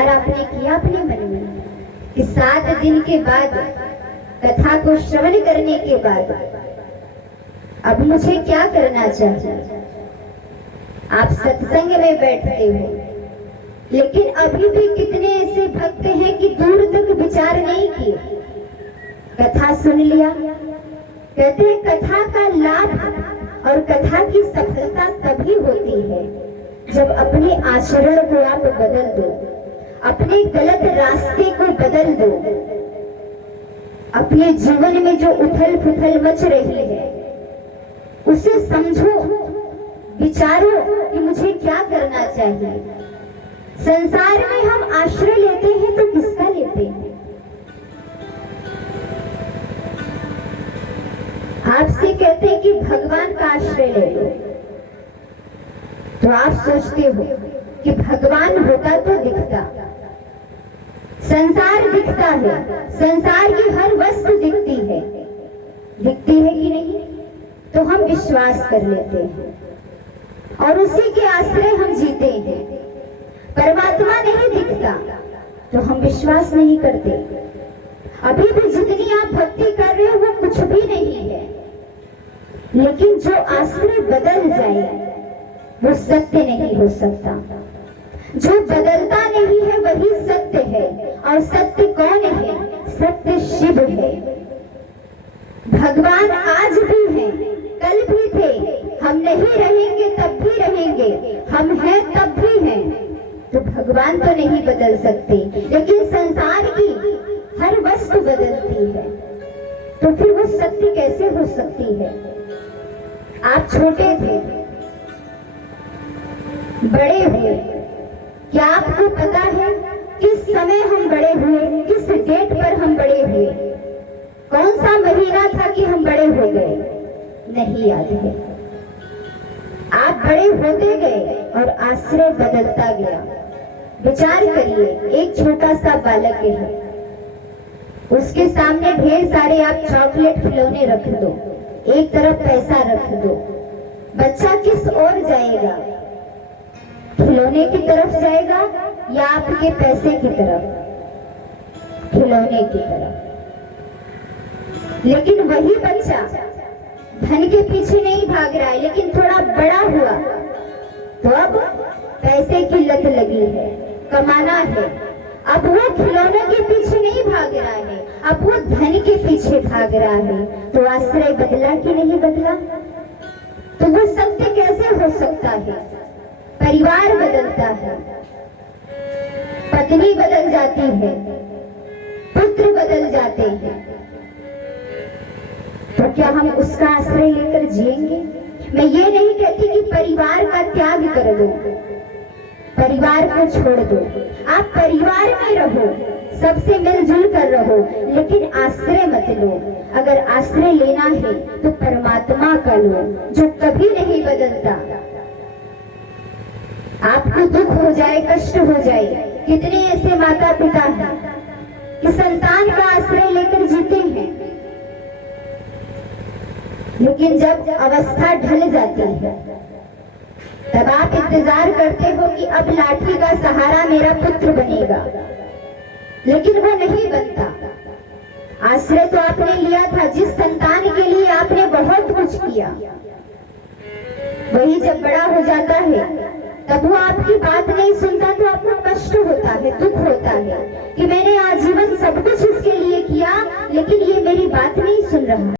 और आपने किया अपने मन में कि 7 दिन के बाद कथा को श्रवण करने के बाद अब मुझे क्या करना चाहिए। आप सत्संग में बैठते हो, लेकिन अभी भी कितने ऐसे भक्त हैं कि दूर तक विचार नहीं किए। कथा सुन लिया, कहते हैं कथा का लाभ और कथा की सफलता तभी होती है जब अपने आचरण को आप बदल दो, अपने गलत रास्ते को बदल दो। अपने जीवन में जो उथल पुथल मच रही है उसे समझो, विचारो कि मुझे क्या करना चाहिए। संसार में हम आश्रय लेते हैं तो किसका लेते हैं? आपसे कहते हैं कि भगवान का आश्रय ले लो, तो आप सोचते हो कि भगवान होता तो दिखता। संसार दिखता है, संसार की हर वस्तु दिखती है कि नहीं? तो हम विश्वास कर लेते हैं और उसी के आश्रय हम जीते हैं। परमात्मा नहीं दिखता तो हम विश्वास नहीं करते। अभी भी जितनी आप भक्ति कर रहे हो वो कुछ भी नहीं है, लेकिन जो आश्रय बदल जाए वो सत्य नहीं हो सकता। जो बदलता नहीं है वही सत्य है, और सत्य कौन है? सत्य शिव है। भगवान आज भी हैं, कल भी थे, हम नहीं रहेंगे तब भी रहेंगे, हम हैं तब भी हैं। तो भगवान तो नहीं बदल सकते, लेकिन संसार की हर वस्तु बदलती है, तो फिर वो सत्य कैसे हो सकती है? आप छोटे थे, बड़े हुए, क्या आपको पता है किस समय हम बड़े हुए? किस डेट पर हम बड़े हुए? कौन सा महीना था कि हम बड़े हो गए? नहीं याद है। आप बड़े होते गए और आश्रय बदलता गया। विचार करिए, एक छोटा सा बालक है, उसके सामने ढेर सारे आप चॉकलेट खिलौने रख दो, एक तरफ पैसा रख दो, बच्चा किस ओर जाएगा? खिलौने की तरफ जाएगा या आपके पैसे की तरफ? खिलौने की तरफ। लेकिन वही बच्चा धन के पीछे नहीं भाग रहा है, लेकिन थोड़ा बड़ा हुआ तो अब पैसे की लत लगी है, कमाना है। अब वो खिलौने के पीछे नहीं भाग रहा है, अब वो धन के पीछे भाग रहा है। तो आश्रय बदला कि नहीं बदला? तो वो सत्य कैसे हो सकता है? परिवार बदलता है, पत्नी बदल जाती है, पुत्र बदल जाते हैं, तो क्या हम उसका आश्रय लेकर जिएंगे? मैं ये नहीं कहती कि परिवार का त्याग कर दो, परिवार को छोड़ दो। आप परिवार में रहो, सबसे मिलजुल कर रहो, लेकिन आश्रय मत लो। अगर आश्रय लेना है तो परमात्मा का लो, जो कभी नहीं बदलता। आपको दुख हो जाए, कष्ट हो जाए, कितने ऐसे माता पिता हैं कि संतान का आश्रय लेकर जीते हैं, लेकिन जब अवस्था ढल जाती है तब आप इंतजार करते हो कि अब लाठी का सहारा मेरा पुत्र बनेगा, लेकिन वो नहीं बनता। आश्रय तो आपने लिया था, जिस संतान के लिए आपने बहुत कुछ किया, वही जब बड़ा हो जाता है तब वो आपकी बात नहीं सुनता, तो आपको कष्ट होता है, दुख होता है कि मैंने आजीवन सब कुछ इसके लिए किया, लेकिन ये मेरी बात नहीं सुन रहा।